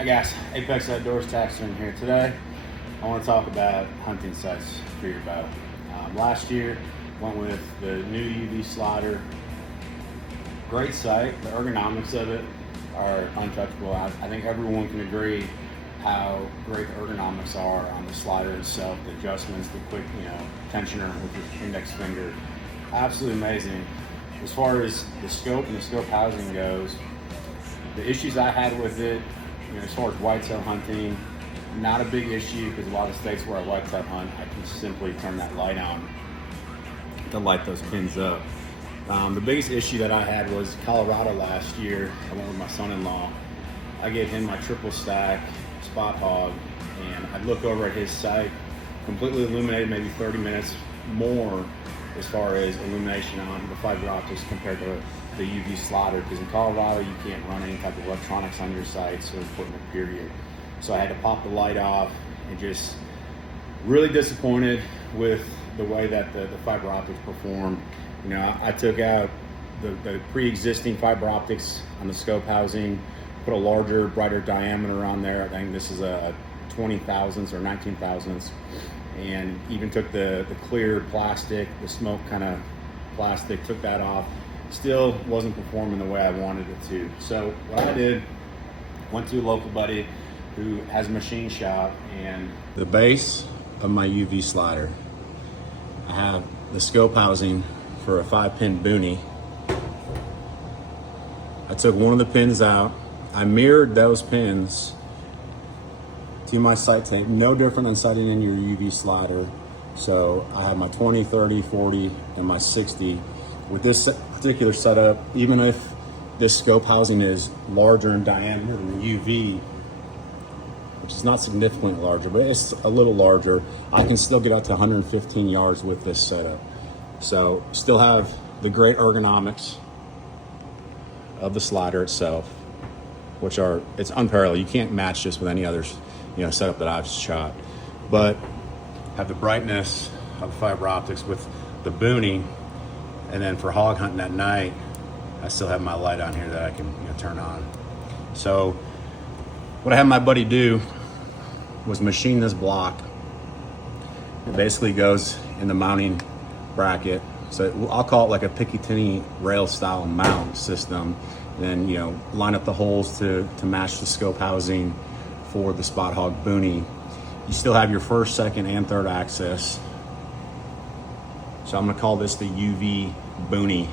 Hi guys, Apex Outdoors/Taxidermy here. Today I want to talk about hunting sights for your bow. Last year went with the new UV slider. Great sight. The ergonomics of it are untouchable. I think everyone can agree how great the ergonomics are on the slider itself, the adjustments, the quick, tensioner with your index finger. Absolutely amazing. As far as the scope and the scope housing goes, the issues I had with it, as far as whitetail hunting, not a big issue because a lot of states where I whitetail hunt, I can simply turn that light on to light those pins up. The biggest issue that I had was Colorado last year. I went with my son-in-law. I gave him my triple stack Spot-Hogg, and I'd look over at his sight, completely illuminated, maybe 30 minutes more as far as illumination on the fiber optics compared to the UV slider, because in Colorado you can't run any type of electronics on your sights or equipment, period. So I had to pop the light off, and just really disappointed with the way that the fiber optics performed. I took out the pre-existing fiber optics on the scope housing, put a larger, brighter diameter on there. I think this is a 20 thousandths or 19 thousandths, and even took the clear plastic, the smoke kind of plastic, took that off. Still wasn't performing the way I wanted it to. So what I did, went to a local buddy who has a machine shop, and the base of my UV slider, I have the scope housing for a 5-pin boonie. I took one of the pins out. I mirrored those pins to my sight tape, no different than sighting in your UV slider. So I have my 20, 30, 40, and my 60. With this particular setup, even if this scope housing is larger in diameter than the UV, which is not significantly larger, but it's a little larger, I can still get out to 115 yards with this setup. So still have the great ergonomics of the slider itself, which it's unparalleled. You can't match this with any other setup that I've shot, but have the brightness of fiber optics with the boonie. And then for hog hunting at night, I still have my light on here that I can turn on. So what I had my buddy do was machine this block. It basically goes in the mounting bracket. So I'll call it like a Picatinny rail style mount system. And then line up the holes to match the scope housing for the Spot-Hogg boonie. You still have your first, second, and third access. So I'm gonna call this the UV boonie.